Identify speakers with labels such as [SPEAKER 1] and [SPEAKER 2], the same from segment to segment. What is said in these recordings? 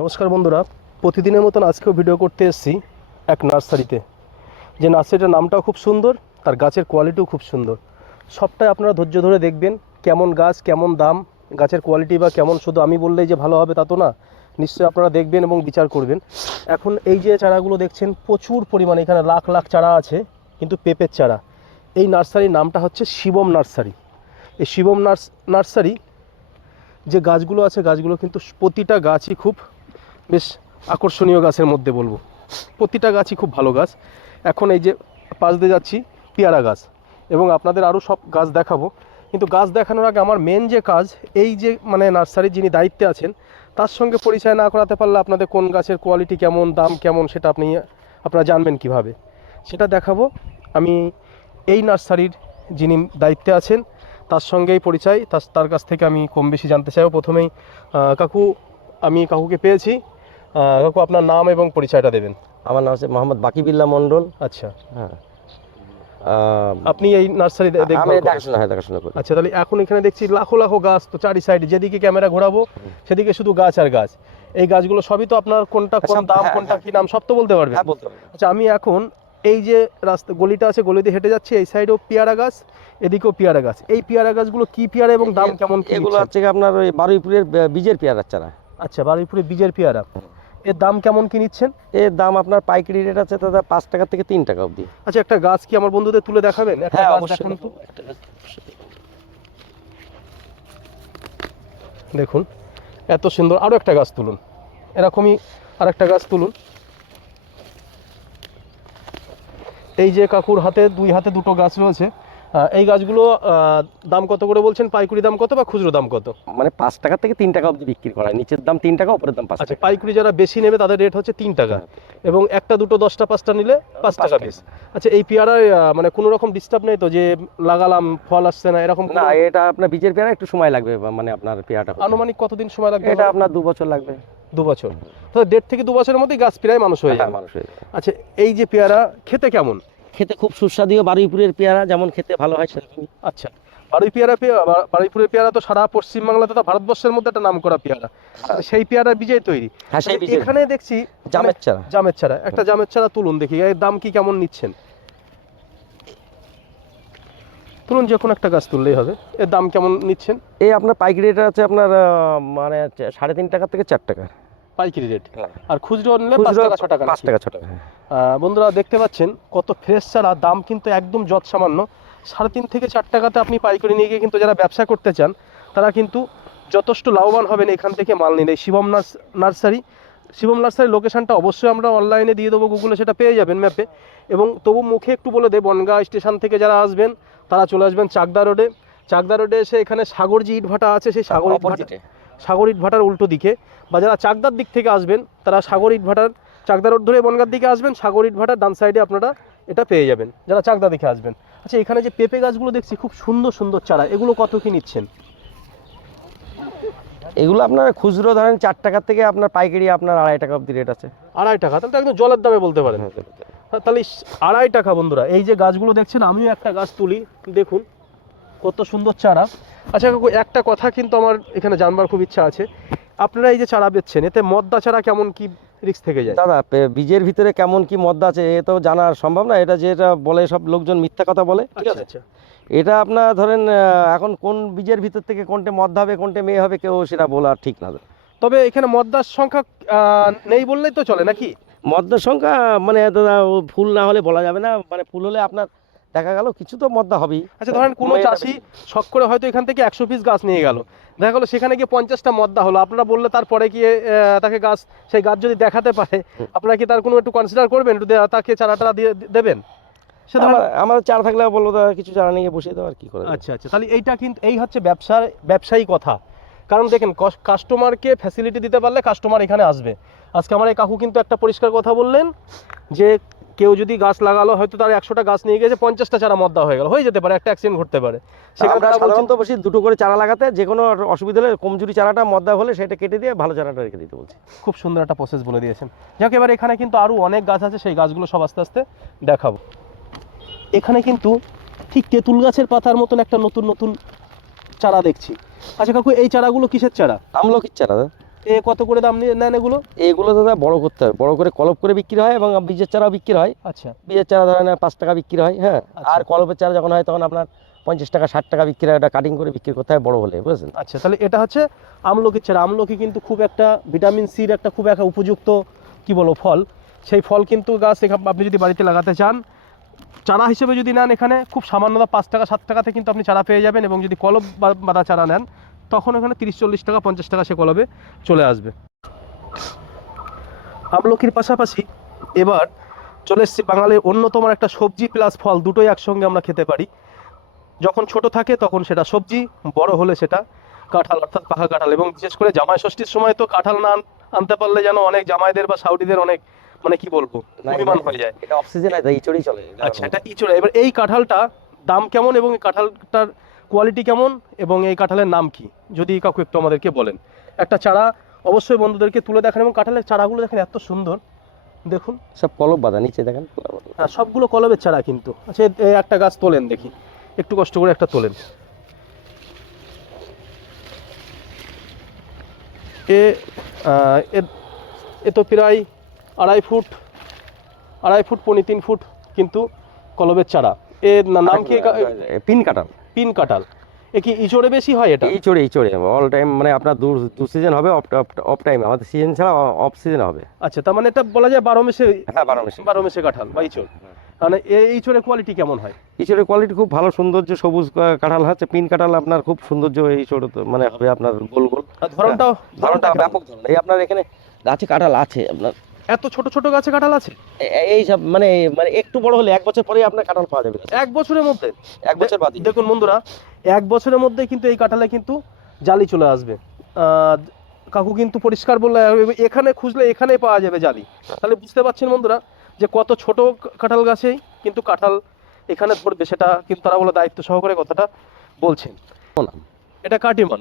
[SPEAKER 1] নমস্কার বন্ধুরা, প্রতিদিনের মতন আজকেও ভিডিও করতে এসেছি এক নার্সারিতে। যে নার্সারিটার নামটাও খুব সুন্দর, তার গাছের কোয়ালিটিও খুব সুন্দর। সবটাই আপনারা ধৈর্য ধরে দেখবেন, কেমন গাছ, কেমন দাম, গাছের কোয়ালিটি বা কেমন শুধু আমি বললেই যে ভালো হবে তা তো না, নিশ্চয়ই আপনারা দেখবেন এবং বিচার করবেন। এখন এই যে চারাগুলো দেখছেন, প্রচুর পরিমাণে, এখানে লাখ লাখ চারা আছে, কিন্তু পেঁপের চারা। এই নার্সারির নামটা হচ্ছে শিবম নার্সারি। এই শিবম নার্স, নার্সারি, যে গাছগুলো আছে, গাছগুলো কিন্তু প্রতিটা গাছই খুব বেশ আকর্ষণীয় গাছের মধ্যে বলব। প্রতিটা গাছই খুব ভালো গাছ। এখন এই যে পাশ দিয়ে যাচ্ছি, পেয়ারা গাছ। এবং আপনাদের আরও সব গাছ দেখাবো। কিন্তু গাছ দেখানোর আগে আমার মেন যে কাজ, এই যে মানে নার্সারির যিনি দায়িত্বে আছেন, তার সঙ্গে পরিচয় না করাতে পারলে আপনাদের কোন গাছের কোয়ালিটি কেমন, দাম কেমন, সেটা আপনি, আপনারা জানবেন কীভাবে। সেটা দেখাবো। আমি এই নার্সারির যিনি দায়িত্বে আছেন, তার সঙ্গেই পরিচয়। তার তার কাছ থেকে আমি কম বেশি জানতে চাইব। প্রথমেই কাকু, আমি কাকুকে পেয়েছি। কাকু আপনার নাম এবং পরিচয়টা দেবেন।
[SPEAKER 2] আমার নাম হচ্ছে মোহাম্মদ বাকিবিল্লা মন্ডল
[SPEAKER 1] আচ্ছা।
[SPEAKER 2] হ্যাঁ।
[SPEAKER 1] আপনি এই নার্সারি
[SPEAKER 2] আমি দেখাশোনা হ্যাঁ দেখাশোনা করি।
[SPEAKER 1] আচ্ছা তাহলে এখন এখানে দেখছি লাখো লাখো গাছ তো চারি সাইডে যেদিকে ক্যামেরা ঘোরাবো সেদিকে শুধু গাছ আর গাছ। এই গাছগুলো সবই তো আপনার কোনটা কোন দাম
[SPEAKER 2] হ্যাঁ,
[SPEAKER 1] কোনটা
[SPEAKER 2] হ্যাঁ।
[SPEAKER 1] কি নাম সব তো বলতে পারবেন।
[SPEAKER 2] হ্যাঁ বলতে পারি
[SPEAKER 1] আচ্ছা আমি এখন এই যে রাস্তা গলিটা আছে গলি দিয়ে হেঁটে যাচ্ছি এই সাইডেও পেয়ারা গাছ এদিকেও পেয়ারা গাছ। এই পেয়ারা গাছগুলো কি পেয়ারা এবং দাম কেমন
[SPEAKER 2] এগুলো হচ্ছে কি আপনার ওই বারুইপুরের বীজের পেয়ারা চারা।
[SPEAKER 1] আচ্ছা বারুইপুরের বীজের পেয়ারা। এর দাম কেমন কি নিচ্ছেন?
[SPEAKER 2] এর দাম আপনার পাইকারি রেট আছে দাদা পাঁচ টাকা থেকে তিন টাকা অবধি।
[SPEAKER 1] আচ্ছা একটা গাছ কি আমার বন্ধুদের তুলে দেখাবেন?
[SPEAKER 2] হ্যাঁ অবশ্যই
[SPEAKER 1] দেখুন এত সুন্দর আরও একটা গাছ তুলুন। এরকমই আর একটা গাছ তুলুন। এই যে কাকুর হাতে দুই হাতে দুটো গাছ রয়েছে। এই গাছগুলো দাম কত করে বলছেন? পাইকুরি দাম কত বা খুচরো দাম কত?
[SPEAKER 2] মানে পাঁচ টাকা থেকে তিন টাকা অবধি বিক্রি করা হয়। নিচের দাম তিন টাকা উপরের দাম পাঁচ
[SPEAKER 1] আচ্ছা পাইকুরি যারা বেশি নেবে তাদের রেট হচ্ছে তিন টাকা। এবং একটা দুটো দশটা পাঁচটা নিলে পাঁচ টাকা। পিস আচ্ছা এই পেয়ারায় মানে কোনো রকম ডিস্টার্ব নেই তো যে লাগালাম ফল আসছে না এরকম
[SPEAKER 2] না এটা আপনার বীজের পেয়ারা একটু সময় লাগবে মানে আপনার পেয়ারাটা
[SPEAKER 1] আনুমানিক কতদিন সময় লাগবে?
[SPEAKER 2] এটা আপনার দু বছর লাগবে।
[SPEAKER 1] দু বছর। তো দেড় থেকে দু বছরের মধ্যেই গাছ প্রায় মানুষ হয়ে
[SPEAKER 2] যায়
[SPEAKER 1] যাবে।
[SPEAKER 2] মানুষ হয়ে যাবে।
[SPEAKER 1] আচ্ছা এই যে পেয়ারা খেতে কেমন?
[SPEAKER 2] খেতে খুব সুস্বাদু বারুইপুরের পেয়ারা যেমন খেতে ভালো হয় সেরকমই।
[SPEAKER 1] আচ্ছা বারুই পেয়ারা পেয়ারা বারুইপুরের পেয়ারা তো সারা পশ্চিমবাংলা তথা ভারতবর্ষের মধ্যে একটা নাম করা পেয়ারা সেই পেয়ারা বিজয় তৈরি।
[SPEAKER 2] হ্যাঁ
[SPEAKER 1] আচ্ছা, এখানে দেখছি
[SPEAKER 2] জামের চারা।
[SPEAKER 1] জামের চারা। একটা জামের চারা তুলুন দেখি এর দাম কি কেমন নিচ্ছেন? তুলুন যে কোনো একটা গাছ তুললেই হবে। এর দাম কেমন নিচ্ছেন?
[SPEAKER 2] এই আপনার পাইকারি রেট আছে আপনার মানে সাড়ে তিন টাকা থেকে চার টাকা।
[SPEAKER 1] পাইকারি রেট
[SPEAKER 2] হ্যাঁ।
[SPEAKER 1] আর খুচরো নিলে পাঁচ টাকা ছ টাকা
[SPEAKER 2] পাঁচ টাকা ছ টাকা হ্যাঁ।
[SPEAKER 1] বন্ধুরা দেখতে পাচ্ছেন কত ফ্রেশ চারা দাম কিন্তু একদম যৎ সামান্য সাড়ে তিন থেকে চার টাকাতে আপনি পাইকারি নিয়ে গিয়ে কিন্তু যারা ব্যবসা করতে চান তারা কিন্তু যথেষ্ট লাভবান হবেন এখান থেকে মাল নিলে। শিবম নার্স নার্সারি শিবম নার্সারির লোকেশনটা অবশ্যই আমরা অনলাইনে দিয়ে দেবো গুগলে সেটা পেয়ে যাবেন ম্যাপে এবং তবু মুখে একটু বলে দেয় বনগাঁ স্টেশন থেকে যারা আসবেন তারা চলে আসবেন চাকদা রোডে চাকদা রোডে এসে এখানে সাগর যে ইটভাটা আছে সেই সাগর ইটভাটা
[SPEAKER 2] Opposite এ।
[SPEAKER 1] সাগর ইটভাটার উল্টো দিকে। বা যারা চাকদার দিক থেকে আসবেন তারা সাগর ইটভাটার চাকদা রোড ধরে বনগার দিকে আসবেন সাগর ইটভাটার ডান সাইডে আপনারা এটা পেয়ে যাবেন যারা চাকদা দিকে আসবেন। আচ্ছা এখানে যে পেঁপে গাছগুলো দেখছি খুব সুন্দর সুন্দর চারা। এগুলো কত কি নিচ্ছেন?
[SPEAKER 2] এগুলো আপনার খুচরো ধরেন চার টাকা থেকে আপনার পাইকারি আপনার আড়াই টাকা অবধি রেট আছে।
[SPEAKER 1] আড়াই টাকা তাহলে একদম জলের দামে বলতে পারেন। তাহলে আড়াই টাকা বন্ধুরা এই যে গাছগুলো দেখছেন আমিও একটা গাছ তুলি দেখুন কত সুন্দর চারা। আচ্ছা একটা কথা কিন্তু আমার এখানে জানবার খুব ইচ্ছা আছে। আপনারা এই যে চারা বেচছেন এতে মদ্দা চারা কেমন কি রিস্ক থেকে যায়?
[SPEAKER 2] দাদা বীজের ভিতরে কেমন কি মদ্দা আছে এ তো জানা সম্ভব না। এটা যেটা বলে সব লোকজন মিথ্যা কথা বলে। ঠিক
[SPEAKER 1] আচ্ছা
[SPEAKER 2] আছে?
[SPEAKER 1] আচ্ছা।
[SPEAKER 2] এটা আপনার ধরেন এখন কোন বীজের ভিতর থেকে কোনটা মদ্দা হবে কোনটা মেয়ে হবে কেউ সেটা বলা ঠিক না।
[SPEAKER 1] তবে এখানে মদ্দার সংখ্যা নেই বললেই তো চলে নাকি?
[SPEAKER 2] মদ্দার সংখ্যা মানে দাদা ফুল না হলে বলা যাবে না। মানে ফুল হলে আপনার দেখা গেল কিছু তো মদ্দা হবেই।
[SPEAKER 1] আচ্ছা ধরেন কোনো চাষি শখ করে হয়তো এখান থেকে একশো পিস গাছ নিয়ে গেল। দেখা গেলো সেখানে গিয়ে পঞ্চাশটা মদ্দা হলো। আপনারা বললে তারপরে গিয়ে তাকে গাছ সেই গাছ যদি দেখাতে পারে আপনারা কি তার কোনো একটু কনসিডার করবেন? একটু তাকে চারাটা দিয়ে দেবেন? সে ধরেন-
[SPEAKER 2] আমার আমার চারা থাকলে বলব দাদা কিছু চারা নিয়ে বসিয়ে দেবো আর কি করে
[SPEAKER 1] আচ্ছা আচ্ছা। তাহলে এইটা কিন্তু এই হচ্ছে ব্যবসার ব্যবসায়ী কথা। কারণ দেখেন কাস্টমারকে ফ্যাসিলিটি দিতে পারলে কাস্টমার এখানে আসবে। আজকে আমার এই কাকু কিন্তু একটা পরিষ্কার কথা বললেন যে কেউ যদি গাছ লাগালো হয়তো তার একশোটা গাছ নিয়ে গেছে পঞ্চাশটা চারা মদ্দা হয়ে গেল। হয়ে যেতে পারে একটা অ্যাক্সিডেন্ট ঘটতে পারে। সেখানে
[SPEAKER 2] সাধারণত বসি দুটো করে চারা লাগাতে যে কোনো অসুবিধা হলে কমজুরি চারাটা মদ্দা হলে সেটা কেটে দিয়ে ভালো চারাটা রেখে দিতে বলছি।
[SPEAKER 1] খুব সুন্দর একটা প্রসেস বলে দিয়েছেন। যাক এবার এখানে কিন্তু আরও অনেক গাছ আছে সেই গাছগুলো সব আস্তে আস্তে দেখাবো। এখানে কিন্তু ঠিক তেঁতুল গাছের পাতার মতন একটা নতুন নতুন চারা দেখছি। আচ্ছা কাকু এই চারাগুলো কিসের চারা?
[SPEAKER 2] আমলকির চারা
[SPEAKER 1] এ কত করে দাম নেন এগুলো?
[SPEAKER 2] এগুলো দাদা বড় করতে হয়। বড় করে কলপ করে বিক্রি হয় এবং বীজের চারাও বিক্রি হয়।
[SPEAKER 1] আচ্ছা।
[SPEAKER 2] বীজের চারা ধরেন পাঁচ টাকা বিক্রি হয় হ্যাঁ।
[SPEAKER 1] আচ্ছা।
[SPEAKER 2] আর কলপের চারা যখন হয় তখন আপনার পঞ্চাশ টাকা ষাট টাকা বিক্রি হয়। কাটিং করে বিক্রি করতে হয় বড় হলে বুঝেছেন?
[SPEAKER 1] আচ্ছা তাহলে এটা হচ্ছে আমলকির চারা। আমলকি কিন্তু খুব একটা ভিটামিন সির একটা খুব একটা উপযুক্ত কি বলব ফল। সেই ফল কিন্তু গাছ আপনি যদি বাড়িতে লাগাতে চান চারা হিসেবে যদি নেন এখানে খুব সামান্য পাঁচ টাকা সাত টাকাতে কিন্তু আপনি চারা পেয়ে যাবেন এবং যদি কলব বা- বাঁধা চারা নেন তখন ওখানে তিরিশ চল্লিশ টাকা পঞ্চাশ টাকা সে কলবে চলে আসবে। আমলকির পাশাপাশি এবার চলে এসেছি বাঙালির অন্যতম একটা সবজি প্লাস ফল দুটোই একসঙ্গে আমরা খেতে পারি। যখন ছোট থাকে তখন সেটা সবজি বড় হলে সেটা কাঁঠাল অর্থাৎ পাকা কাঁঠাল এবং বিশেষ করে জামাই ষষ্ঠীর সময় তো কাঁঠাল না আনতে পারলে যেন অনেক জামাইদের বা সাউডিদের অনেক মানে কি বলব অভিমান হয়ে যায়।
[SPEAKER 2] এটা অক্সিজেন চড়েই চলে।
[SPEAKER 1] আচ্ছা এটা ইচড়া। এবার এই কাঁঠালটা দাম কেমন এবং এই কাঁঠালটার কোয়ালিটি কেমন এবং এই কাঁঠালের নাম কি? যদি কাকু একটু আমাদেরকে বলেন। একটা চারা অবশ্যই বন্ধুদেরকে তুলে দেখেন এবং কাঁঠালের চারাগুলো দেখেন এত সুন্দর। দেখুন।
[SPEAKER 2] সব কলব বাঁধা নিচে দেখেন
[SPEAKER 1] হ্যাঁ সবগুলো কলবের চারা কিন্তু। আচ্ছা একটা গাছ তোলেন দেখি। একটু কষ্ট করে একটা তোলেন। এ এ- তো প্রায় আড়াই ফুট আড়াই ফুট পনি তিন ফুট কিন্তু কলবের চারা। এর নাম কি
[SPEAKER 2] পিন কাটাল
[SPEAKER 1] পিন কাঁঠাল এ কি ইচড়ে বেশি হয় এটা?
[SPEAKER 2] এই চড়ে এই অল টাইম মানে আপনার দু দু সিজন হবে অফ টাইম আমাদের সিজন ছাড়া অফ সিজন হবে।
[SPEAKER 1] আচ্ছা তার মানে এটা বলা যায় বারো মেসে
[SPEAKER 2] হ্যাঁ বারো মাসে।
[SPEAKER 1] বারো মেসে কাঁঠাল বা ইচড়। মানে এই ইচড়ের কোয়ালিটি কেমন হয়?
[SPEAKER 2] ইঁচড়ের কোয়ালিটি খুব ভালো সৌন্দর্য সবুজ কাঁঠাল হচ্ছে পিন কাঁঠাল আপনার খুব সৌন্দর্য এই চড় মানে হবে আপনার গোল গোল।
[SPEAKER 1] ধরনটাও
[SPEAKER 2] ধরনটা ব্যাপক ধরন। এই আপনার এখানে গাছে কাঁঠাল আছে আপনার
[SPEAKER 1] এত ছোট ছোট গাছে কাঁঠাল আছে?
[SPEAKER 2] এই সব মানে মানে একটু বড় হলে এক বছর পরে আপনার কাঁঠাল পাওয়া যাবে
[SPEAKER 1] এক বছরের মধ্যে?
[SPEAKER 2] এক বছর বাদে
[SPEAKER 1] দেখুন বন্ধুরা এক বছরের মধ্যে কিন্তু এই কাঁঠালে কিন্তু জালি চলে আসবে। কাকু কিন্তু পরিষ্কার বললে এখানে খুঁজলে এখানেই পাওয়া যাবে জালি। তাহলে বুঝতে পারছেন বন্ধুরা যে কত ছোট কাঁঠাল গাছেই কিন্তু কাঁঠাল এখানে ধরবে সেটা কিন্তু তারা বলে দায়িত্ব সহকারে কথাটা বলছেন। এটা কাটিমান।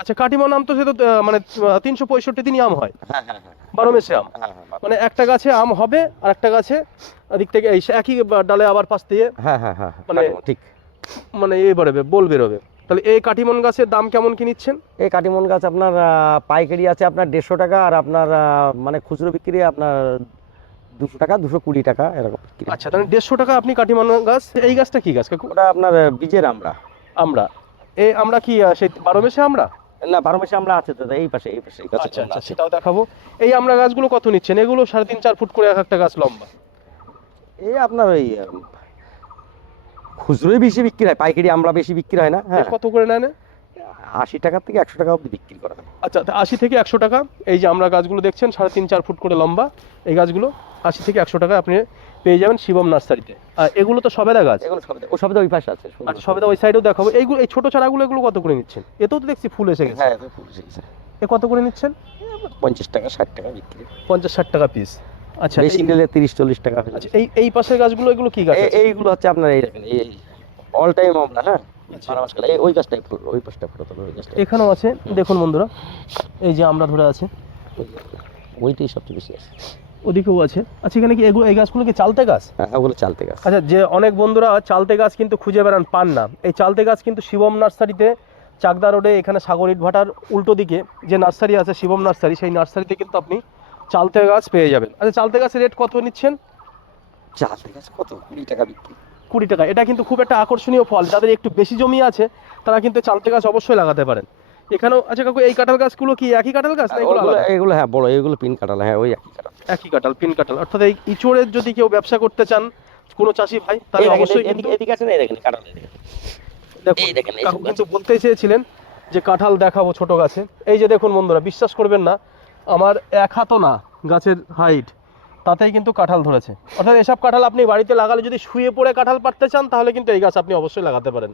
[SPEAKER 1] আচ্ছা কাটিমান আম তো সেটা আহ, মানে তিনশো পঁয়ষট্টি দিনই আম হয়।
[SPEAKER 2] হ্যাঁ হ্যাঁ হ্যাঁ।
[SPEAKER 1] বারো মেসে আম।
[SPEAKER 2] হ্যাঁ হ্যাঁ
[SPEAKER 1] মানে একটা গাছে আম হবে আর একটা গাছে দিক থেকে এই একই ডালে আবার পাশ দিয়ে
[SPEAKER 2] হ্যাঁ
[SPEAKER 1] মানে-
[SPEAKER 2] ঠিক।
[SPEAKER 1] মানে এ বেরোবে বোল বেরোবে। তাহলে এই কাটিমন গাছের দাম কেমন কি নিচ্ছেন?
[SPEAKER 2] এই কাটিমন গাছ আপনার পাইকারি আছে আপনার দেড়শো টাকা আর আপনার মানে খুচরো বিক্রি আপনার দুশো টাকা দুশো কুড়ি টাকা এরকম।
[SPEAKER 1] আচ্ছা তাহলে দেড়শো টাকা আপনি কাটিমন গাছ এই গাছটা কি গাছ?
[SPEAKER 2] ওটা আপনার বীজের আমরা।
[SPEAKER 1] আমরা। এই আমরা কি সেই বারো মেসে আমরা?
[SPEAKER 2] না বারো মাসে আমরা আছে দাদা এই পাশে এই পাশে
[SPEAKER 1] আচ্ছা আচ্ছা সেটাও দেখাবো। এই আমরা গাছগুলো কত নিচ্ছেন? এগুলো সাড়ে তিন চার ফুট করে এক একটা গাছ লম্বা।
[SPEAKER 2] এই আপনার ওই খুচরোই বেশি বিক্রি হয় পাইকারি আমরা বেশি বিক্রি হয় না হ্যাঁ।
[SPEAKER 1] কত করে নেন?
[SPEAKER 2] আশি টাকা থেকে একশো টাকা অবধি বিক্রি করা হয়।
[SPEAKER 1] আচ্ছা আশি থেকে একশো টাকা। এই যে আমরা গাছগুলো দেখছেন সাড়ে তিন চার ফুট করে লম্বা। এই গাছগুলো আশি থেকে একশো টাকা আপনি পেয়ে যাবেন শিবম নার্সারিতে। আর এগুলো তো সবেদা গাছ।
[SPEAKER 2] এগুলো সব ও সবই ওই পাশে আছে
[SPEAKER 1] আচ্ছা সবেদা ওই সাইডেও দেখাবো। এইগুলো এই ছোটো চারাগুলো এগুলো কত করে নিচ্ছেন? এতেও তো দেখছি ফুল এসে গেছে।
[SPEAKER 2] হ্যাঁ ফুল এসে গেছে।
[SPEAKER 1] এ কত করে নিচ্ছেন?
[SPEAKER 2] পঞ্চাশ টাকা ষাট টাকা বিক্রি।
[SPEAKER 1] পঞ্চাশ ষাট টাকা পিস আচ্ছা
[SPEAKER 2] বেশি নিলে তিরিশ চল্লিশ টাকা
[SPEAKER 1] আচ্ছা। এই এই পাশের গাছগুলো এগুলো কি গাছ?
[SPEAKER 2] এইগুলো হচ্ছে আপনার এই দেখেন এই অল টাইম আমরা হ্যাঁ?
[SPEAKER 1] আচ্ছা।
[SPEAKER 2] ওই গাছটাই ফুল ওই পাশটা ফুল ওই গাছটা
[SPEAKER 1] এখানেও আছে। দেখুন বন্ধুরা এই যে আমরা ধরে আছে।
[SPEAKER 2] ওইটাই সবচেয়ে বেশি আছে।
[SPEAKER 1] ওদিকেও আছে। আচ্ছা এখানে কি এগুলো এই গাছগুলো কি চালতে গাছ?
[SPEAKER 2] হ্যাঁ ওগুলো চালতে গাছ।
[SPEAKER 1] আচ্ছা যে অনেক বন্ধুরা চালতে গাছ কিন্তু খুঁজে বেড়ান পান না। এই চালতে গাছ কিন্তু শিবম নার্সারিতে চাকদা রোডে এখানে সাগর ইটভাটার উল্টো দিকে যে নার্সারি আছে শিবম নার্সারি সেই নার্সারিতে কিন্তু আপনি চালতে গাছ পেয়ে যাবেন। আচ্ছা চালতে গাছের রেট কত নিচ্ছেন?
[SPEAKER 2] চালতে গাছ কত? কুড়ি টাকা বিক্রি।
[SPEAKER 1] কুড়ি টাকা। এটা কিন্তু খুব একটা আকর্ষণীয় ফল। যাদের একটু বেশি জমি আছে তারা কিন্তু চালতে গাছ অবশ্যই লাগাতে পারেন। এখানেও আচ্ছা কাকু এই কাঁঠাল গাছগুলো কি একই কাঁঠাল গাছ? না এগুলো
[SPEAKER 2] ওগুলো
[SPEAKER 1] আলাদা?
[SPEAKER 2] এগুলো হ্যাঁ বড় এগুলো পিন কাটাল হ্যাঁ ওই একই কাটাল
[SPEAKER 1] একই কাঁঠাল পিন কাঁঠাল। অর্থাৎ এই ইঁচড়ের যদি কেউ ব্যবসা করতে চান কোনো চাষি ভাই তাহলে অবশ্যই কিন্তু
[SPEAKER 2] এদিকে আছে না এই দেখেন কাটাল দেখেন।
[SPEAKER 1] দেখুন,
[SPEAKER 2] এই দেখেন, এই
[SPEAKER 1] কাকু
[SPEAKER 2] সব
[SPEAKER 1] কিন্তু বলতে চেয়েছিলেন যে কাঁঠাল দেখাবো ছোট গাছে। এই যে দেখুন বন্ধুরা বিশ্বাস করবেন না আমার এক হাতও না গাছের হাইট তাতেই কিন্তু কাঁঠাল ধরেছে। অর্থাৎ এসব কাঁঠাল আপনি বাড়িতে লাগালে যদি শুয়ে পড়ে কাঁঠাল পাড়তে চান তাহলে কিন্তু এই গাছ আপনি অবশ্যই লাগাতে পারেন।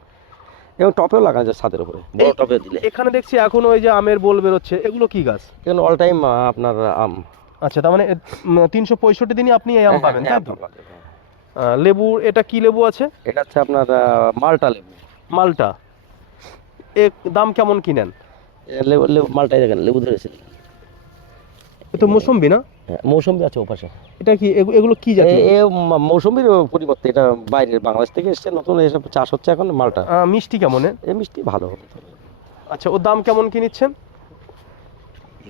[SPEAKER 2] এবং টপেও লাগানো যায় ছাদের উপরে। বড় টপে দিলে।
[SPEAKER 1] এখানে দেখছি এখন ওই যে আমের বোল বেরোচ্ছে এগুলো কি গাছ?
[SPEAKER 2] এখানে অল টাইম আপনার আম।
[SPEAKER 1] আচ্ছা তার মানে তিনশো পঁয়ষট্টি দিনই আপনি এই আম
[SPEAKER 2] হ্যাঁ,
[SPEAKER 1] পাবেন
[SPEAKER 2] হ্যাঁ,
[SPEAKER 1] তাই তো?
[SPEAKER 2] হ্যাঁ।
[SPEAKER 1] লেবু এটা কি লেবু আছে?
[SPEAKER 2] এটা হচ্ছে আপনার মালটা লেবু।
[SPEAKER 1] মালটা। এর দাম কেমন কিনেন?
[SPEAKER 2] লেবু লেবু মালটাই দেখেন লেবু ধরেছে
[SPEAKER 1] এ তো মৌসম্বি না?
[SPEAKER 2] মৌসুমি আছে ওপাশে।
[SPEAKER 1] এটা কি এগু- এগুলো কি জাতীয়?
[SPEAKER 2] এ- এ মৌসুমির পরিবর্তে এটা বাইরের বাংলাদেশ থেকে এসছে নতুন এসব চাষ হচ্ছে এখন মালটা।
[SPEAKER 1] মিষ্টি কেমন?
[SPEAKER 2] এই মিষ্টি ভালো।
[SPEAKER 1] আচ্ছা ওর দাম কেমন কি নিচ্ছেন?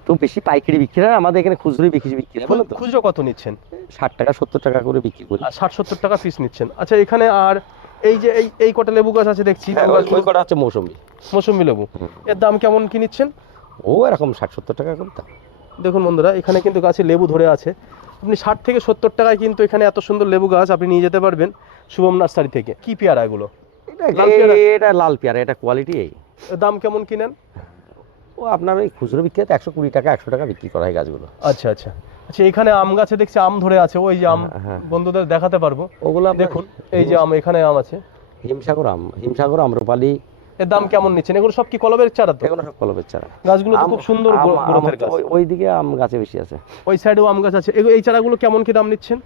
[SPEAKER 2] তো বেশি পাইকারি বিক্রি হয় আমাদের এখানে খুচরোই বিক্রি বিক্রি হয় তো।
[SPEAKER 1] খুচরো কত নিচ্ছেন?
[SPEAKER 2] ষাট টাকা সত্তর টাকা করে বিক্রি করি।
[SPEAKER 1] ষাট সত্তর টাকা পিস নিচ্ছেন। আচ্ছা এখানে আর এই যে এই এই কটা লেবু গাছ আছে দেখছি
[SPEAKER 2] হ্যাঁ, ওই- কটা হচ্ছে মৌসুমি।
[SPEAKER 1] মৌসুমি লেবু। এর দাম কেমন কি নিচ্ছেন?
[SPEAKER 2] ও এরকম ষাট সত্তর টাকা করে দাম।
[SPEAKER 1] দেখুন বন্ধুরা এখানে কিন্তু গাছে লেবু ধরে আছে। আপনি ষাট থেকে সত্তর টাকায় কিন্তু এখানে এত সুন্দর লেবু গাছ আপনি নিয়ে যেতে পারবেন শুভম নার্সারি থেকে। কি পেয়ারা এগুলো?
[SPEAKER 2] এটা-
[SPEAKER 1] লাল পেয়ারা?
[SPEAKER 2] এটা কোয়ালিটি এই।
[SPEAKER 1] দাম কেমন কিনেন?
[SPEAKER 2] ও আপনার ওই খুচরো বিক্রি একশো কুড়ি টাকা একশো টাকা বিক্রি করা হয় গাছগুলো।
[SPEAKER 1] আচ্ছা আচ্ছা। আচ্ছা এখানে আম গাছে দেখছি আম ধরে আছে ওই যে আম
[SPEAKER 2] হ্যাঁ, হ্যাঁ।
[SPEAKER 1] বন্ধুদের দেখাতে পারব।
[SPEAKER 2] ওগুলো
[SPEAKER 1] দেখুন এই যে আম এখানে আম আছে।
[SPEAKER 2] হিমসাগর আম হিমসাগর আম্রপালি
[SPEAKER 1] এর দাম কেমন নিচ্ছেন? এগুলো সব কি কলবের চারা তো?
[SPEAKER 2] এগুলো সব কলবের চারা।
[SPEAKER 1] গাছগুলো তো খুব সুন্দর গ্রোথের গাছ।
[SPEAKER 2] ওই- ওইদিকে আম গাছে বেশি আছে।
[SPEAKER 1] ওই সাইডেও আম গাছ আছে। এই চারাগুলো কেমন কি দাম নিচ্ছেন?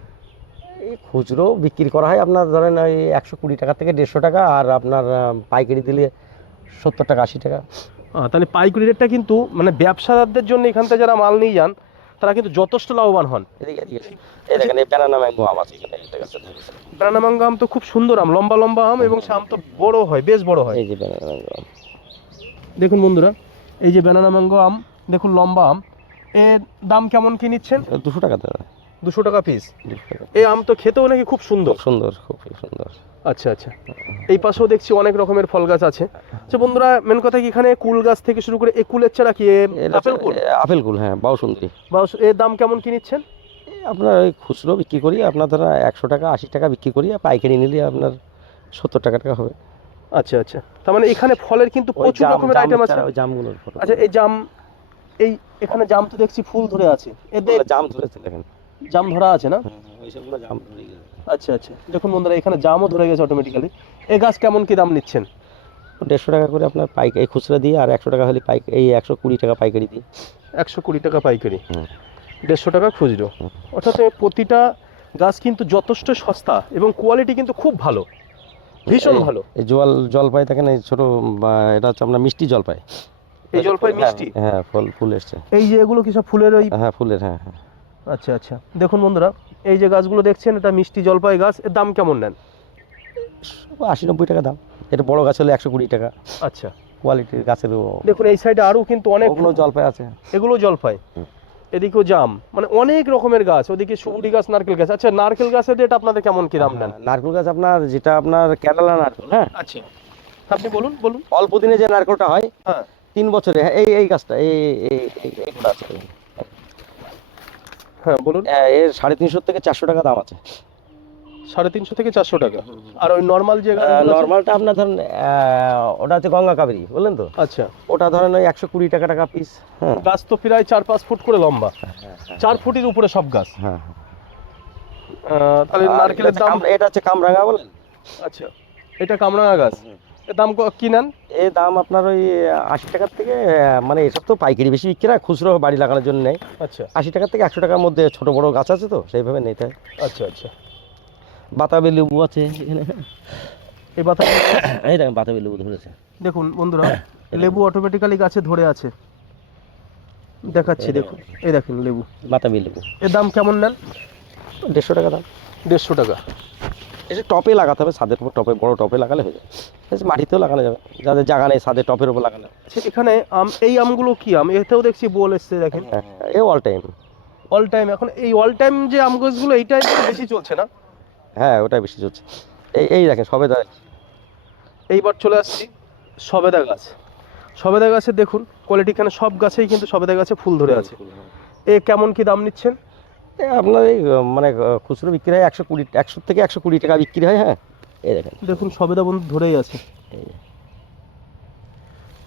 [SPEAKER 2] এই খুচরো বিক্রি করা হয় আপনার ধরেন ওই একশো কুড়ি টাকা থেকে দেড়শো টাকা আর আপনার পাইকারি দিলে সত্তর টাকা আশি টাকা।
[SPEAKER 1] তাহলে পাইকারি রেটটা কিন্তু মানে ব্যবসাদারদের জন্য এখান থেকে যারা মাল নিয়ে যান তারা কিন্তু যথেষ্ট লাভবান হন।
[SPEAKER 2] এদিকে এদিকে এই দেখেন এই ব্যানানা ম্যাঙ্গো আম আছে এখানে
[SPEAKER 1] আম তো খুব সুন্দর আম লম্বা লম্বা আম এবং সে আম তো বড় হয় বেশ বড় হয়।
[SPEAKER 2] এই যে ব্যানানা ম্যাঙ্গো আম।
[SPEAKER 1] দেখুন বন্ধুরা এই যে ব্যানানা ম্যাঙ্গো আম দেখুন লম্বা আম। এর দাম কেমন কি নিচ্ছেন?
[SPEAKER 2] দুশো টাকা দাদা।
[SPEAKER 1] দুশো টাকা পিস এই আম তো খেতেও নাকি খুব সুন্দর।
[SPEAKER 2] সুন্দর খুব সুন্দর।
[SPEAKER 1] আচ্ছা আচ্ছা। এই পাশেও দেখছি অনেক রকমের ফল গাছ আছে। আচ্ছা বন্ধুরা মেন কথা কি এখানে কুল গাছ থেকে শুরু করে এই কুলের চারা কি আপেল কুল?
[SPEAKER 2] আপেল কুল হ্যাঁ বাউ সুন্দরী
[SPEAKER 1] বা এর দাম কেমন কি নিচ্ছেন?
[SPEAKER 2] আপনার ওই খুচরো বিক্রি করি আপনার ধরো একশো টাকা আশি টাকা বিক্রি করি আর পাইকারি নিলে আপনার সত্তর টাকা টাকা হবে।
[SPEAKER 1] আচ্ছা আচ্ছা। তার মানে এখানে ফলের কিন্তু প্রচুর রকমের আইটেম আছে।
[SPEAKER 2] জামগুলোর।
[SPEAKER 1] আচ্ছা এই জাম এই এখানে জাম তো দেখছি ফুল ধরে আছে। এদের
[SPEAKER 2] জাম ধরেছে দেখেন।
[SPEAKER 1] জাম ধরা আছে না?
[SPEAKER 2] জাম ধরে গেছে।
[SPEAKER 1] আচ্ছা আচ্ছা। দেখুন বন্ধুরা এখানে জামও ধরে গেছে অটোমেটিক্যালি এই গাছ কেমন কি দাম নিচ্ছেন?
[SPEAKER 2] দেড়শো টাকা করে আপনার পাইক এই খুচরা দিয়ে আর একশো টাকা হলে পাইক এই একশো কুড়ি টাকা পাইকারি দিই
[SPEAKER 1] একশো কুড়ি টাকা পাইকারি। দেড়শো টাকা খুচরো। অর্থাৎ প্রতিটা গাছ কিন্তু যথেষ্ট সস্তা এবং কোয়ালিটি কিন্তু খুব ভালো। ভীষণ ভালো।
[SPEAKER 2] এই জল জলপাই এই ছোটো বা এটা হচ্ছে আপনার মিষ্টি জলপাই।
[SPEAKER 1] এই জলপাই
[SPEAKER 2] হ্যাঁ,
[SPEAKER 1] মিষ্টি
[SPEAKER 2] হ্যাঁ ফল ফুল এসছে।
[SPEAKER 1] এই যে এগুলো কি সব ফুলের ওই
[SPEAKER 2] হ্যাঁ ফুলের হ্যাঁ হ্যাঁ।
[SPEAKER 1] আচ্ছা আচ্ছা দেখুন বন্ধুরা এই যে গাছগুলো দেখছেন এটা মিষ্টি জলপাই গাছ এর দাম কেমন নেন
[SPEAKER 2] আশি নব্বই টাকা দাম এটা বড় গাছ হলে একশো কুড়ি টাকা
[SPEAKER 1] আচ্ছা
[SPEAKER 2] কোয়ালিটির গাছেরও
[SPEAKER 1] দেখুন এই সাইডে আরও কিন্তু
[SPEAKER 2] অনেকগুলো জলপাই আছে
[SPEAKER 1] এগুলো জলপাই এদিকেও জাম মানে অনেক রকমের গাছ ওদিকে সুবুরি গাছ নারকেল গাছ আচ্ছা নারকেল গাছের রেট আপনাদের কেমন কি দাম নেন
[SPEAKER 2] হ্যাঁ, নারকেল গাছ আপনার যেটা আপনার কেরালা নারকেল হ্যাঁ
[SPEAKER 1] আচ্ছা আপনি বলুন বলুন
[SPEAKER 2] অল্প দিনে যে নারকেলটা হয়
[SPEAKER 1] হ্যাঁ
[SPEAKER 2] তিন বছরে হ্যাঁ, এই এই গাছটা এই এই এই- এইগুলো আছে
[SPEAKER 1] হ্যাঁ বলুন।
[SPEAKER 2] হ্যাঁ, এর সাড়ে তিনশো থেকে চারশো টাকা দাম আছে।
[SPEAKER 1] সাড়ে তিনশো থেকে চারশো টাকা। আর ওই নর্মাল যে
[SPEAKER 2] নর্মালটা আপনার ধরেন ওটা হচ্ছে গঙ্গা কাবেরি বুঝলেন তো?
[SPEAKER 1] আচ্ছা।
[SPEAKER 2] ওটা ধরেন ওই একশো কুড়ি টাকা টাকা পিস হ্যাঁ।
[SPEAKER 1] গাছ তো প্রায় চার পাঁচ ফুট করে লম্বা। চার ফুটের উপরে সব গাছ।
[SPEAKER 2] হ্যাঁ
[SPEAKER 1] তাহলে নারকেলের দাম
[SPEAKER 2] এটা হচ্ছে কামরাঙা বলেন।
[SPEAKER 1] আচ্ছা। এটা কামরাঙা গাছ। দাম ক- কি নেন?
[SPEAKER 2] এই দাম আপনার ওই আশি টাকার থেকে মানে এসব তো পাইকারি বেশি বিক্রি হয় খুচরো বাড়ি লাগানোর জন্য নেই
[SPEAKER 1] আচ্ছা।
[SPEAKER 2] আশি টাকার থেকে একশো টাকার মধ্যে ছোট বড় গাছ আছে তো সেইভাবে নিতে হয়
[SPEAKER 1] আচ্ছা আচ্ছা।
[SPEAKER 2] বাতাবি লেবু আছে এখানে।
[SPEAKER 1] এই বাতা
[SPEAKER 2] এই দেখেন বাতাবি লেবু ধরেছে।
[SPEAKER 1] দেখুন বন্ধুরা লেবু অটোমেটিক্যালি গাছে ধরে আছে। দেখাচ্ছি দেখুন। এই দেখুন লেবু।
[SPEAKER 2] বাতাবি লেবু।
[SPEAKER 1] এর দাম কেমন নেন?
[SPEAKER 2] দেড়শো টাকা দাম।
[SPEAKER 1] দেড়শো টাকা।
[SPEAKER 2] এসে টপে লাগাতে হবে ছাদের উপর টপে বড় টপে লাগালে হয়ে যাবে। এসে মাটিতেও লাগানো যাবে যাদের জায়গা নেই ছাদের টপের উপর
[SPEAKER 1] লাগালে। এখানে আম এই আমগুলো কি আম? এতেও দেখছি বোল এসছে দেখেন।
[SPEAKER 2] হ্যাঁ এ অল টাইম
[SPEAKER 1] অল টাইম এখন এই অল টাইম যে আম গাছগুলো এইটাই বেশি চলছে না?
[SPEAKER 2] হ্যাঁ ওটাই বেশি চলছে। এই এই দেখেন সবে দা-
[SPEAKER 1] এইবার চলে আসছি সবেদা গাছ। সবেদা গাছে দেখুন কোয়ালিটি এখানে সব গাছেই কিন্তু সবেদা গাছে ফুল ধরে আছে। এ কেমন কি দাম নিচ্ছেন?
[SPEAKER 2] আপনার এই মানে খুচরো বিক্রি হয় একশো কুড়ি একশো থেকে একশো কুড়ি টাকা বিক্রি হয় হ্যাঁ? এই দেখেন।
[SPEAKER 1] দেখুন সবেদা বন্ধু ধরেই আছে।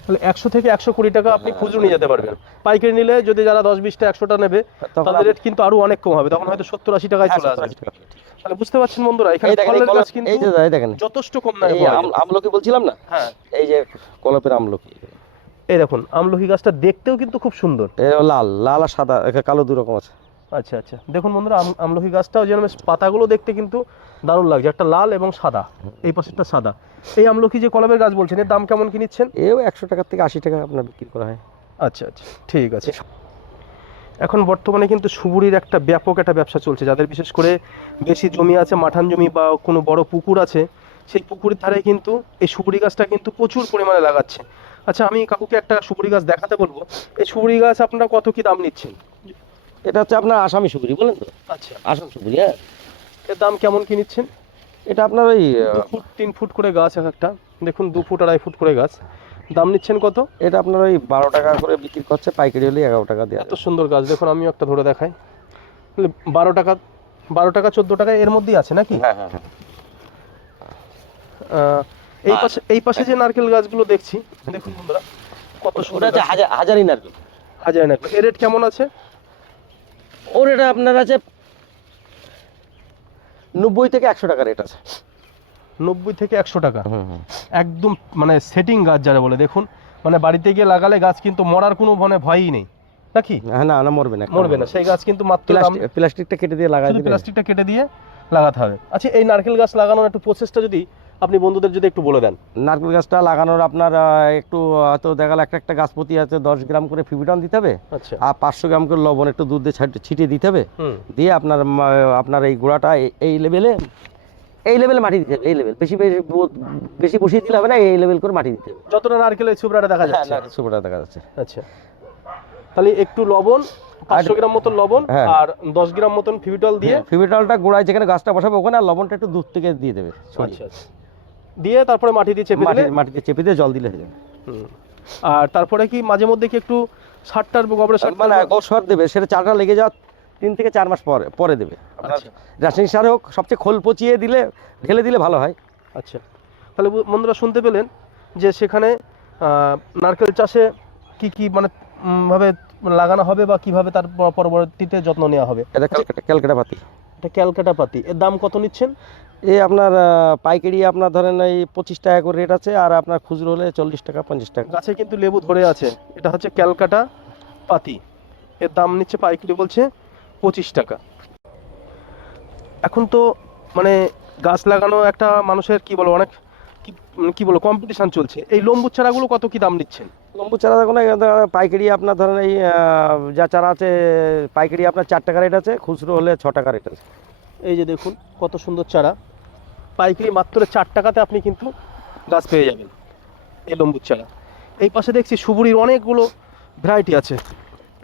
[SPEAKER 1] তাহলে একশো থেকে একশো কুড়ি টাকা আপনি খুচরো নিয়ে যেতে পারবেন। পাইকারি নিলে যদি যারা দশ বিশটা একশোটা নেবে
[SPEAKER 2] তখন
[SPEAKER 1] তাদের রেট কিন্তু আরও অনেক কম হবে। তখন হয়তো সত্তর আশি টাকায় চলে আসবে। তাহলে বুঝতে পারছেন বন্ধুরা এখানে
[SPEAKER 2] এই
[SPEAKER 1] ফলের গাছ কিন্তু
[SPEAKER 2] এই যে দেখেন।
[SPEAKER 1] যথেষ্ট কম
[SPEAKER 2] এই
[SPEAKER 1] যায়।
[SPEAKER 2] আমলকি বলছিলাম না?
[SPEAKER 1] হ্যাঁ।
[SPEAKER 2] এই যে কলপের আমলকি।
[SPEAKER 1] এই দেখুন আমলকি গাছটা দেখতেও কিন্তু খুব সুন্দর।
[SPEAKER 2] লাল লাল আর সাদা কালো দু রকম আছে।
[SPEAKER 1] আচ্ছা আচ্ছা। দেখুন বন্ধুরা আম- আমলকি গাছটাও যেন পাতাগুলো দেখতে কিন্তু দারুণ লাগছে। একটা লাল এবং সাদা এই পাশেরটা সাদা। এই আমলকি যে কলমের গাছ বলছেন এর দাম কেমন কি নিচ্ছেন?
[SPEAKER 2] এও একশো টাকার থেকে আশি টাকা আপনার বিক্রি করা হয়।
[SPEAKER 1] আচ্ছা আচ্ছা। ঠিক আছে। এখন বর্তমানে কিন্তু সুবুরির একটা ব্যাপক একটা ব্যবসা চলছে যাদের বিশেষ করে বেশি জমি আছে মাঠান জমি বা কোনো বড় পুকুর আছে সেই পুকুরের ধারে কিন্তু এই সুবুরি গাছটা কিন্তু প্রচুর পরিমাণে লাগাচ্ছে। আচ্ছা আমি কাকুকে একটা সুপুরি গাছ দেখাতে বলব। এই সুপুরি গাছ আপনারা কত কি দাম নিচ্ছেন?
[SPEAKER 2] এটা হচ্ছে আপনার আসামি সুপুরি বলেন তো?
[SPEAKER 1] আচ্ছা।
[SPEAKER 2] আসাম সুপুরি হ্যাঁ।
[SPEAKER 1] এর দাম কেমন কি নিচ্ছেন?
[SPEAKER 2] এটা আপনার ওই
[SPEAKER 1] ফুট তিন ফুট করে গাছ এক একটা। দেখুন দু ফুট আড়াই ফুট করে গাছ। দাম নিচ্ছেন কত?
[SPEAKER 2] এটা আপনার ওই বারো টাকা করে বিক্রি করছে পাইকারি হলে এগারো টাকা দেওয়া
[SPEAKER 1] এত সুন্দর গাছ। দেখুন আমিও একটা ধরে দেখাই। বারো টাকা বারো টাকা চোদ্দ টাকা এর মধ্যেই আছে নাকি?
[SPEAKER 2] হ্যাঁ হ্যাঁ হ্যাঁ।
[SPEAKER 1] এই পাশে এই পাশে যে নারকেল গাছগুলো দেখছি দেখুন বন্ধুরা কত সুন্দর
[SPEAKER 2] হাজারি নারকেল।
[SPEAKER 1] হাজার নারকেল। এর রেট কেমন আছে?
[SPEAKER 2] ওর এটা আপনার আছে নব্বই থেকে একশো টাকা রেট আছে।
[SPEAKER 1] নব্বই থেকে একশো টাকা। একদম মানে সেটিং গাছ যারা বলে দেখুন মানে বাড়িতে গিয়ে লাগালে গাছ কিন্তু মরার কোনো মানে ভয়ই নেই। নাকি?
[SPEAKER 2] হ্যাঁ না না মরবে না
[SPEAKER 1] মরবে না। সেই গাছ কিন্তু মাত্র
[SPEAKER 2] প্লাস্টিকটা কেটে দিয়ে
[SPEAKER 1] শুধু প্লাস্টিকটা কেটে দিয়ে লাগাতে হবে। আচ্ছা এই নারকেল গাছ লাগানোর একটু প্রসেসটা যদি আপনি বন্ধুদের যদি একটু বলে দেন।
[SPEAKER 2] নারকেল গাছটা লাগানোর আপনার একটু হয়তো দেখা গেল একটা একটা গাছ প্রতি আছে দশ গ্রাম করে ফিবিটন দিতে হবে।
[SPEAKER 1] আচ্ছা।
[SPEAKER 2] আর পাঁচশো গ্রাম করে লবণ একটু দুধ দিয়ে ছিটিয়ে দিতে হবে। দিয়ে আপনার আপনার এই গোড়াটা এই- লেভেলে এই লেভেলে মাটি দিতে হবে এই লেভেল। বেশি বেশি বেশি বসিয়ে দিলে হবে না এই লেভেল করে মাটি দিতে হবে।
[SPEAKER 1] যতটা নারকেল এই ছুবড়াটা দেখা
[SPEAKER 2] হ্যাঁ
[SPEAKER 1] যাচ্ছে
[SPEAKER 2] সুপারটা দেখা যাচ্ছে।
[SPEAKER 1] আচ্ছা। তাহলে একটু লবণ পাঁচশো গ্রাম মতন লবণ
[SPEAKER 2] হ্যাঁ।
[SPEAKER 1] আর দশ গ্রাম মতন ফিভিটল দিয়ে
[SPEAKER 2] ফিবিটলটা গোড়ায় যেখানে গাছটা বসাবে ওখানে আর লবণটা একটু দুধ থেকে দিয়ে দেবে
[SPEAKER 1] আচ্ছা আচ্ছা। দিয়ে তারপরে মাটি দিয়ে চেপে
[SPEAKER 2] মাটি
[SPEAKER 1] দিলে
[SPEAKER 2] মাটিতে চেপে দিয়ে জল দিলে হয়ে যাবে।
[SPEAKER 1] আর তারপরে কি মাঝে মধ্যে কি একটু সারটার গোবরের সার
[SPEAKER 2] মানে গোসর দেবে সেটা চারটা লেগে যাওয়ার তিন থেকে চার মাস পরে পরে দেবে।
[SPEAKER 1] আচ্ছা।
[SPEAKER 2] রাসায়নিক সার হোক সবচেয়ে খোল পচিয়ে দিলে ঢেলে দিলে ভালো হয়।
[SPEAKER 1] আচ্ছা। তাহলে বন্ধুরা শুনতে পেলেন যে সেখানে নারকেল চাষে কি কি মানে ভাবে লাগানো হবে বা কীভাবে তার পরবর্তীতে যত্ন নেওয়া হবে?
[SPEAKER 2] এটা ক্যালকাটা ক্যালকাটা পাতি।
[SPEAKER 1] এটা ক্যালকাটা পাতি। এর দাম কত নিচ্ছেন?
[SPEAKER 2] এই আপনার পাইকারি আপনার ধরেন এই পঁচিশ টাকা করে রেট আছে আর আপনার খুচরো হলে চল্লিশ টাকা পঞ্চাশ টাকা।
[SPEAKER 1] গাছে কিন্তু লেবু ধরে আছে। এটা হচ্ছে ক্যালকাটা পাতি। এর দাম নিচ্ছে পাইকারি বলছে পঁচিশ টাকা। এখন তো মানে গাছ লাগানো একটা মানুষের কি বলব অনেক কি মানে বলব কম্পিটিশন চলছে। এই লম্বু চারাগুলো কত কি দাম নিচ্ছেন?
[SPEAKER 2] লম্বু চারা দেখুন পাইকারি আপনার ধরেন এই যা চারা আছে পাইকারি আপনার চার টাকা রেট আছে খুচরো হলে ছ টাকা রেট আছে।
[SPEAKER 1] এই যে দেখুন কত সুন্দর চারা। পাইকারি মাত্র চার টাকাতে আপনি কিন্তু গাছ পেয়ে যাবেন এই লম্বুর চারা। এই পাশে দেখছি সুবুরির অনেকগুলো ভ্যারাইটি আছে।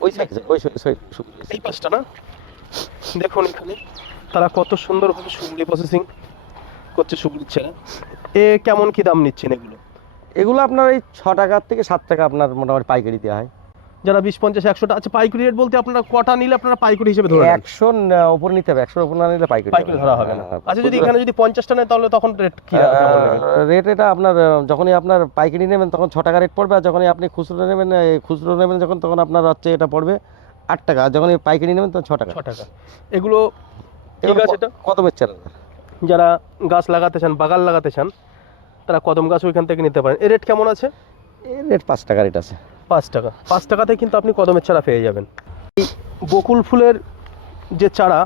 [SPEAKER 2] ওই সাইড ওই
[SPEAKER 1] এই পাশটা না? দেখুন এখানে তারা কত সুন্দরভাবে সুবুরি প্রসেসিং করছে সুবুরির চারা। এ কেমন কি দাম নিচ্ছেন এগুলো?
[SPEAKER 2] এগুলো আপনার এই ছ টাকার থেকে সাত টাকা আপনার মোটামুটি পাইকারি দেওয়া হয়।
[SPEAKER 1] যারা বিশ পঞ্চাশ একশোটা টাকা আচ্ছা পাইকারি রেট বলতে আপনারা কটা নিলে আপনারা পাইকারি হিসেবে ধরে
[SPEAKER 2] একশো উপরে নিতে হবে একশোর উপর না নিলে পাইকারি
[SPEAKER 1] পাইকারি ধরা হবে না। আচ্ছা যদি এখানে যদি পঞ্চাশটা নেয় তাহলে তখন রেট কি
[SPEAKER 2] হ্যাঁ? রেট এটা আপনার যখনই আপনার পাইকারি নেবেন তখন ছ টাকা রেট পড়বে আর যখনই আপনি খুচরো নেবেন খুচরো নেবেন যখন তখন আপনার হচ্ছে এটা পড়বে আট টাকা আর যখনই পাইকারি নেবেন তখন ছ টাকা।
[SPEAKER 1] ছ টাকা। এগুলো ঠিক
[SPEAKER 2] এগুলো
[SPEAKER 1] আছে এটা
[SPEAKER 2] কদমের চারা
[SPEAKER 1] যারা গাছ লাগাতে চান বাগান লাগাতে চান তারা কদম গাছ ওইখান থেকে নিতে পারেন। এর রেট কেমন আছে?
[SPEAKER 2] রেট পাঁচ টাকা রেট আছে।
[SPEAKER 1] পাঁচ টাকা। পাঁচ টাকাতে কিন্তু আপনি কদমের চারা পেয়ে যাবেন। এই বকুল ফুলের যে চারা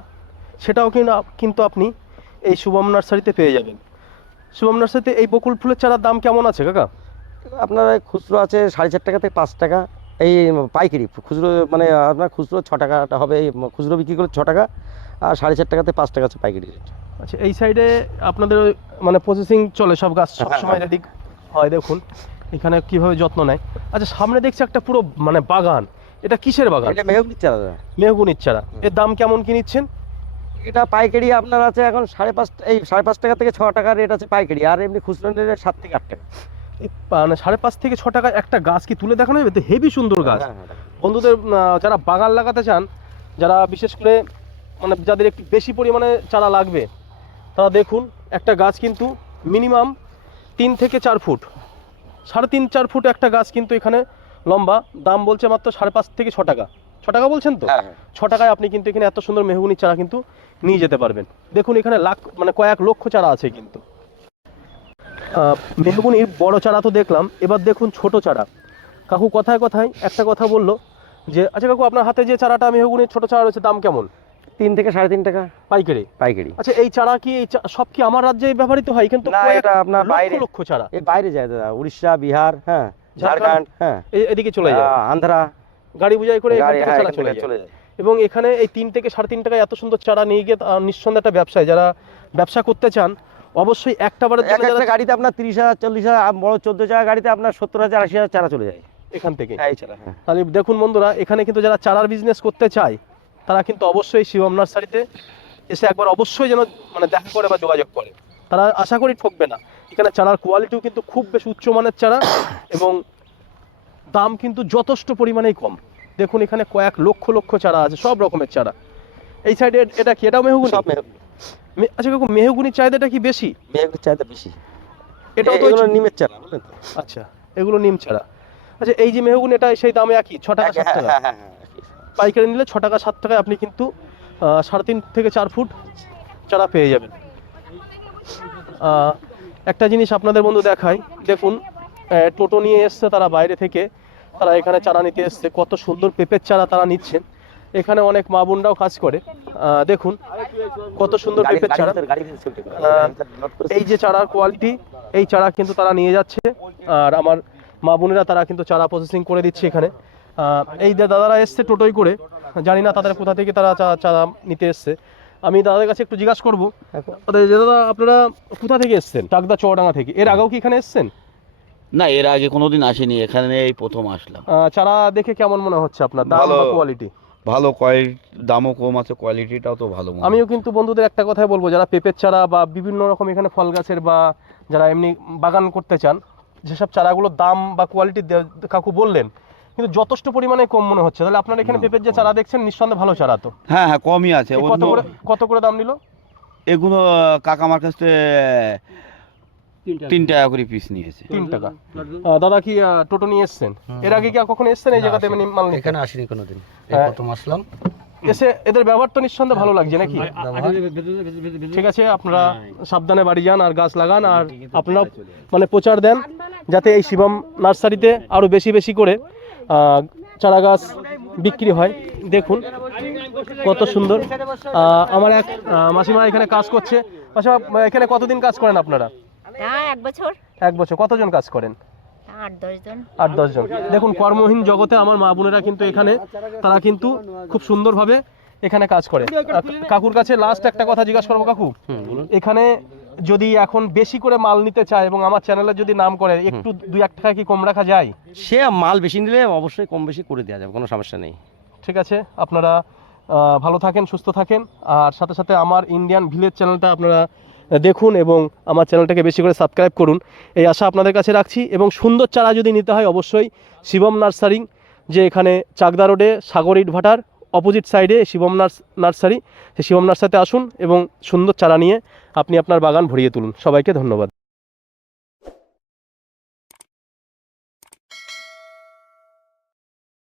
[SPEAKER 1] সেটাও কিন্তু কিন্তু আপনি এই শুভম নার্সারিতে পেয়ে যাবেন। শুভম নার্সারিতে এই বকুল ফুলের চারার দাম কেমন আছে কাকা?
[SPEAKER 2] আপনার খুচরো আছে সাড়ে চার টাকা থেকে পাঁচ টাকা। এই পাইকারি খুচরো মানে আপনার খুচরো ছ টাকাটা হবে এই খুচরো বিক্রি করে ছ টাকা আর সাড়ে চার টাকা থেকে পাঁচ টাকা আছে পাইকারি রেট
[SPEAKER 1] আচ্ছা এই সাইডে আপনাদের ওই মানে প্রসেসিং চলে সব গাছ সব
[SPEAKER 2] হ্যাঁ,
[SPEAKER 1] সময় রেডি হয় দেখুন। এখানে কীভাবে যত্ন নেয়? আচ্ছা সামনে দেখছি একটা পুরো মানে বাগান। এটা কিসের বাগান?
[SPEAKER 2] এটা মেহগুলির চারা দাদা।
[SPEAKER 1] মেহগুনির চারা। এর দাম কেমন কি নিচ্ছেন?
[SPEAKER 2] এটা পাইকারি আপনার আছে এখন সাড়ে পাঁচ এই সাড়ে পাঁচ টাকা থেকে ছ টাকা রেট আছে পাইকারি আর এমনি খুচরো নিলে সাত থেকে আট টাকা।
[SPEAKER 1] মানে সাড়ে পাঁচ থেকে ছ টাকা একটা গাছ কি তুলে দেখানো যাবে? তো হেভি সুন্দর গাছ।
[SPEAKER 2] হ্যাঁ, হ্যাঁ, হ্যাঁ।
[SPEAKER 1] বন্ধুদের যারা বাগান লাগাতে চান যারা বিশেষ করে মানে যাদের একটু বেশি পরিমাণে চারা লাগবে তারা দেখুন একটা গাছ কিন্তু মিনিমাম তিন থেকে চার ফুট। সাড়ে তিন চার ফুট একটা গাছ কিন্তু এখানে লম্বা দাম বলছে মাত্র সাড়ে পাঁচ থেকে ছ টাকা। ছ টাকা বলছেন তো?
[SPEAKER 2] হ্যাঁ, হ্যাঁ।
[SPEAKER 1] ছ টাকায় আপনি কিন্তু এখানে এত সুন্দর মেহগুনির চারা কিন্তু নিয়ে যেতে পারবেন। দেখুন এখানে লাখ মানে কয়েক লক্ষ চারা আছে কিন্তু। মেহগুনির বড় চারা তো দেখলাম এবার দেখুন ছোট চারা। কাকু কথায় কথায় একটা কথা বলল যে আচ্ছা কাকু আপনার হাতে যে চারাটা মেহগুনির ছোট চারা রয়েছে দাম কেমন?
[SPEAKER 2] তিন থেকে সাড়ে তিন টাকা
[SPEAKER 1] পাইকারি?
[SPEAKER 2] পাইকারি।
[SPEAKER 1] আচ্ছা এই চারা কি এই সব কি আমার রাজ্যে ব্যবহৃত হয়? কিন্তু
[SPEAKER 2] না, এটা আপনার বাইরে।
[SPEAKER 1] লক্ষ চারা।
[SPEAKER 2] এর বাইরে যায় দাদা উড়িষ্যা বিহার হ্যাঁ
[SPEAKER 1] ঝাড়খণ্ড,
[SPEAKER 2] হ্যাঁ।
[SPEAKER 1] এদিকে চলে যায়।
[SPEAKER 2] আন্ধ্রা।
[SPEAKER 1] গাড়ি বুঝাই করে
[SPEAKER 2] হ্যাঁ
[SPEAKER 1] চারা চলে যায়।
[SPEAKER 2] চলে যায়।
[SPEAKER 1] এবং এখানে এই তিন থেকে সাড়ে তিন টাকায় এত সুন্দর চারা নিয়ে গিয়ে নিঃসন্দেহে একটা ব্যবসায়। যারা ব্যবসা করতে চান অবশ্যই একটা বারের জন্য
[SPEAKER 2] একটা গাড়িতে আপনার তিরিশ হাজার চল্লিশ হাজার বড় চোদ্দ চাকা গাড়িতে আপনার সত্তর হাজার আশি হাজার চারা চলে যায়।
[SPEAKER 1] এখান থেকে।
[SPEAKER 2] হ্যাঁ হ্যাঁ।
[SPEAKER 1] তাহলে দেখুন বন্ধুরা এখানে কিন্তু যারা চারার বিজনেস করতে চায় তারা কিন্তু অবশ্যই শিবম নার্সারিতে এসে একবার অবশ্যই যেন মানে দেখা করে বা যোগাযোগ করে। তারা আশা করি ঠকবে না। এখানে চারার কোয়ালিটিও কিন্তু খুব বেশ উচ্চমানের চারা এবং দাম কিন্তু যথেষ্ট পরিমাণেই কম। দেখুন এখানে কয়েক লক্ষ লক্ষ চারা আছে সব রকমের চারা। এই সাইডে এটা কি? এটাও মেহগুনি?
[SPEAKER 2] সব মেহগুনি।
[SPEAKER 1] আচ্ছা কাকু মেহগুনির চাহিদাটা কি বেশি?
[SPEAKER 2] মেহগুনির চাহিদা বেশি।
[SPEAKER 1] এটাও তো
[SPEAKER 2] এগুলো নিমের চারা
[SPEAKER 1] আচ্ছা এগুলো নিম চারা। আচ্ছা এই যে মেহগুনি এটা সেই দামে একই? ছ টাকা সাত টাকা?
[SPEAKER 2] হ্যাঁ হ্যাঁ হ্যাঁ।
[SPEAKER 1] পাইকারি নিলে ছ টাকা সাত টাকায় আপনি কিন্তু সাড়ে তিন থেকে চার ফুট চারা পেয়ে যাবেন। একটা জিনিস আপনাদের বন্ধু দেখাই। দেখুন টোটো নিয়ে এসছে তারা বাইরে থেকে। তারা এখানে চারা নিতে এসছে। কত সুন্দর পেঁপের চারা তারা নিচ্ছেন। এখানে অনেক মা বোনরাও কাজ করে। দেখুন কত সুন্দর পেঁপের চারা। এই যে চারার কোয়ালিটি এই চারা কিন্তু তারা নিয়ে যাচ্ছে। আর আমার মা বোনেরা তারা কিন্তু চারা প্রসেসিং করে দিচ্ছে এখানে। এই যে দাদারা এসছে টোটোই করে। জানি না তাদের কোথা থেকে তারা চা- চারা নিতে এসছে। আমি দাদাদের কাছে একটু জিজ্ঞাসা করব। যে দাদা আপনারা কোথা থেকে এসছেন? টাকদা চৌডাঙ্গা থেকে। এর আগেও কি এখানে এসছেন?
[SPEAKER 3] না এর আগে কোনোদিন আসেনি। এখানে এই প্রথম আসলাম।
[SPEAKER 1] চারা দেখে কেমন মনে হচ্ছে আপনার? দাম বা কোয়ালিটি
[SPEAKER 3] ভালো কোয়ালিটি দামও কম আছে কোয়ালিটিটাও তো ভালো
[SPEAKER 1] আমিও কিন্তু বন্ধুদের একটা কথাই বলব যারা পেঁপের চারা বা বিভিন্ন রকম এখানে ফল গাছের বা যারা এমনি বাগান করতে চান যেসব চারাগুলোর দাম বা কোয়ালিটি কাকু বললেন কিন্তু যথেষ্ট পরিমাণে কম মনে হচ্ছে। তাহলে আপনার এখানে পেঁপের যে চারা দেখছেন নিঃসন্দেহে ভালো চারা তো।
[SPEAKER 3] হ্যাঁ হ্যাঁ কমই আছে।
[SPEAKER 1] কত করে কত করে দাম নিল?
[SPEAKER 3] এগুলো কাকা আমার কাছ থেকে তিন টাকা। করে পিস নিয়েছে।
[SPEAKER 1] তিন টাকা। দাদা কি টোটো নিয়ে এসছেন? এর আগে কি কখনো এসছেন এই জায়গাতে? মানে মাল
[SPEAKER 4] এখানে আসিনি কোনোদিন।
[SPEAKER 1] হ্যাঁ।
[SPEAKER 4] প্রথম আসলাম।
[SPEAKER 1] এসে এদের ব্যবহার তো নিঃসন্দেহে ভালো লাগছে নাকি? ঠিক আছে আপনারা সাবধানে বাড়ি যান আর গাছ লাগান আর আপনারা মানে প্রচার দেন যাতে এই শিবম নার্সারিতে আরও বেশি বেশি করে চারা গাছ বিক্রি হয়। দেখুন কত সুন্দর। আমার এক মাসিমা এখানে কাজ করছে। মাসিমা এখানে কতদিন কাজ করেন আপনারা?
[SPEAKER 5] হ্যাঁ এক বছর।
[SPEAKER 1] এক বছর। কতজন কাজ করেন?
[SPEAKER 5] আট দশ জন।
[SPEAKER 1] দশজন দেখুন কর্মহীন জগতে আমার মা বোনেরা কিন্তু এখানে তারা কিন্তু খুব সুন্দরভাবে এখানে কাজ করে। কাকুর কাছে লাস্ট একটা কথা জিজ্ঞাসা করব কাকু? এখানে যদি এখন বেশি করে মাল নিতে চায় এবং আমার চ্যানেলে যদি নাম করে একটু দুই এক টাকা কি কম রাখা যায়?
[SPEAKER 2] সে মাল বেশি নিলে অবশ্যই কম বেশি করে দেওয়া যাবে কোনো সমস্যা নেই।
[SPEAKER 1] ঠিক আছে আপনারা ভালো থাকেন সুস্থ থাকেন আর সাথে সাথে আমার ইন্ডিয়ান ভিলেজ চ্যানেলটা আপনারা দেখুন এবং আমার চ্যানেলটাকে বেশি করে সাবস্ক্রাইব করুন। এই আশা আপনাদের কাছে রাখছি এবং সুন্দর চারা যদি নিতে হয় অবশ্যই শিবম নার্সারিং যে এখানে চাকদা রোডে সাগর ইট ভাটার অপোজিট সাইডে শিবম নার্স, নার্সারি, সেই শিবম নার্সারিতে আসুন এবং সুন্দর চারা নিয়ে আপনি আপনার বাগান ভরিয়ে তুলুন। সবাইকে ধন্যবাদ।